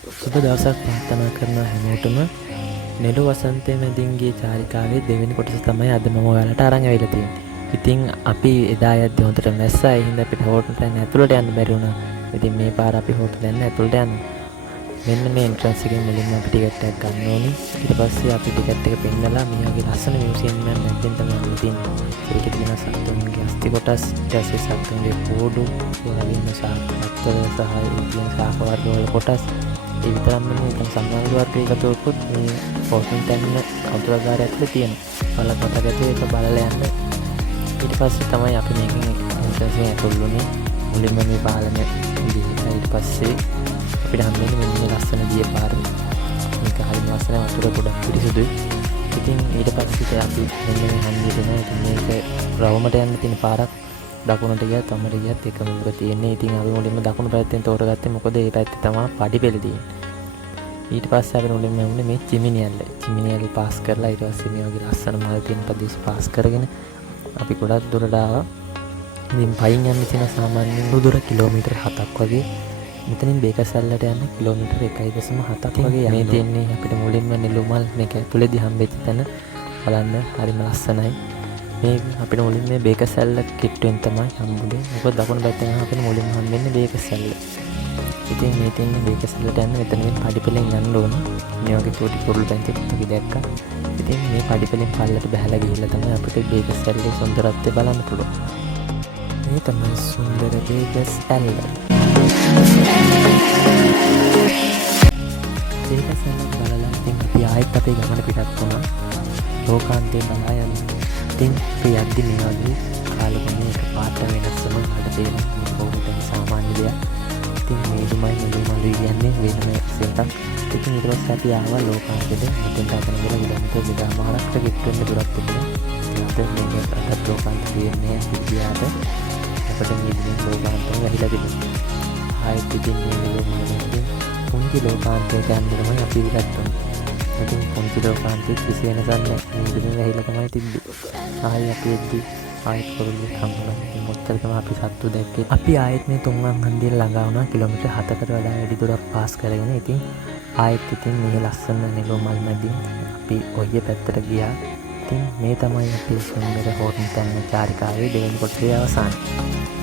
සුබ දවසක් ප්‍රාර්ථනා කරන හැමෝටම නෙළු වසන්තය මැදින් ගිය චාරිකාවේ දෙවෙනි කොටස තමයි අද මම ඔයාලට අරන් ඇවිල්ලා තියෙන්නේ. ඉතින් අපි එදා යද්දි හොඳට මැස්සා. ඒ හින්දා අපිට හෝටලෙන් ඇතුළට යන්න බැරි වුණා. ඉතින් මේ පාර අපි හෝටලෙන් ඇතුළට යනවා. මෙන්න මේ එන්ට්‍රන්ස් එකෙන් මුලින්ම අපි ටිකට් එකක් ගන්න ඕනේ. ඊට පස්සේ අපි ටිකට් එක පෙන්නලා මේ වගේ ලස්සන මියුසියම් එකක් මැද්දෙන් තමයි අපි තියෙන්නේ. ඒකේ තියෙන සතුන්ගේ අස්ති කොටස්, ඊට පස්සේ සතුන්ගේ කෝඩු, වගේම සාපත්තර සහ ඒ කියන ශාක වර්ග වල කොටස්. ඒ විතරක් නෙමෙයි දැන් සම්මාන වර්ග එකතුවකුත් මේ හෝටල් තැන්න කවුරුහාගාරය ඇතුලේ තියෙනවා. බලලා මතකද ඒක බලලා යන්න. ඊට පස්සේ තමයි අපි මේකෙන් එන්ට්‍රන්ස් එක ඇතුල් වුණේ. මුලින්ම මේ පාලම ගිහින් ඊට පස්සේ අපිට හම්බෙන්නේ මෙන්න මේ ලස්සන දිය පාර. මේක හරිම ලස්සන වතුර ගොඩක් පිරිසිදුයි. ඉතින් ඊට පස්සේ අපි මෙන්න මේ හන්දියට එනවා. ඉතින් මේක රවුමට යන්න තියෙන පාරක්. දකුණට ගියත් වමට ගියත් එකම එක තියෙන්නේ. ඉතින් අපි මුලින්ම දකුණු පැත්තෙන් තෝරගත්තේ මොකද ඒ පැත්තේ තමයි පඩිපෙළ තියෙන්නේ. ඊට පස්සේ අපි මුලින්ම යන්නේ මේ චිමිනියල්ල. චිමිනියල්ල පාස් කරලා ඊට පස්සේ මේ වගේ ලස්සන මල් තියෙන ප්‍රදේශ පාස් කරගෙන අපි ගොඩක් දුරට ආවා. ඉතින් පයින් යන්න තියෙන සාමාන්‍යයෙන් දුර කිලෝමීටර් 7ක් වගේ. මෙතනින් බේකසැල්ලට යන්න කිලෝමීටර් 1.7ක් වගේ යන්න. මේ තියෙන්නේ අපිට මුලින්ම නෙළුමල් මේක ඇතුළේදී හම්බෙච්ච තැන. බලන්න හරිම ලස්සනයි. මේ අපිට මුලින් මේ බේකසැල්ල කිට්ටුවෙන් තමයි හම්බුනේ. මොකද දකුණු පැත්තෙන් අපිට මුලින්ම හම්බෙන්නේ බේකසැල්ල. ඉතින් මේ තියෙන්නේ බේකසැල්ලට යන්න මෙතනින් පඩිපෙළෙන් යන්න ඕන. මේ වගේ චූටි කුරුළු පැන්තියක් අපි දැක්කා. ඉතින් මේ පඩිපෙළෙන් පල්ලට බහැලා ගිහිල්ලා තමයි අපිට බේකසැල්ලේ සුන්දරත්වය බලන්න පුළුවන්. මේ තමයි සුන්දර බේකසැල්ල. බේකසැල්ල බලලා ඉතින් අපි ආයෙත් අපේ ගමන පිටත් වුණා. ලෝකාන්තේ බලා යන්න. ඉතින් අපි යද්දි මේ වගේ කාලෙකම එක පාට වෙනස්ම වලට තියෙන බොහොම සාමාන්‍ය දෙයක්. ඉතින් මේ දුමයි නෙළුමලුයි කියන්නේ වෙනම එකක්. ඉතින් ඊට පස්සේ අපි ආවා ලෝකාන්තෙට. මෙතෙන්ට අතන ගිහලා කිලෝමීටර් 2.5ක් ගෙට්ටුවෙන්න දුරක් තිබුණා. ඒකට මේක අදත් ලෝකාන්ත තියෙන්නේ විද්‍යාවට. අපිට මේ දිනේ ලෝකාන්තය වැහිලා තිබුණා. ආයෙත් ඉතින් මේ නෙළුමලුයි පුංචි ලෝකාන්තයට යන්න තමයි අපි ඉලක්කය. ඉතින් පුංචි ලෝකාන්තයේ කිසි වෙනසක් නැහැ. මේ දිනේ වැහිලා තමයි තිබ්බේ. ආයෙ අපි එද්දි ආයෙත් පොරොල්ලක් හම්බුණා. ඉතින් මොකටද තමයි අපි සත්තු දැක්කේ. අපි ආයෙත් මේ තුන්වන් හන්දියට ළඟා වුණා. කිලෝමීටර් 7කට වඩා වැඩි දුරක් පාස් කරගෙන. ඉතින් ආයෙත් ඉතින් මේ ලස්සන නෙළුමල් මැදින් අපි ඔය පැත්තට ගියා. ඉතින් මේ තමයි අපේ සුන්දර හෝටල් තැන්න චාරිකාවේ දෙවෙනි කොටසේ අවසානය.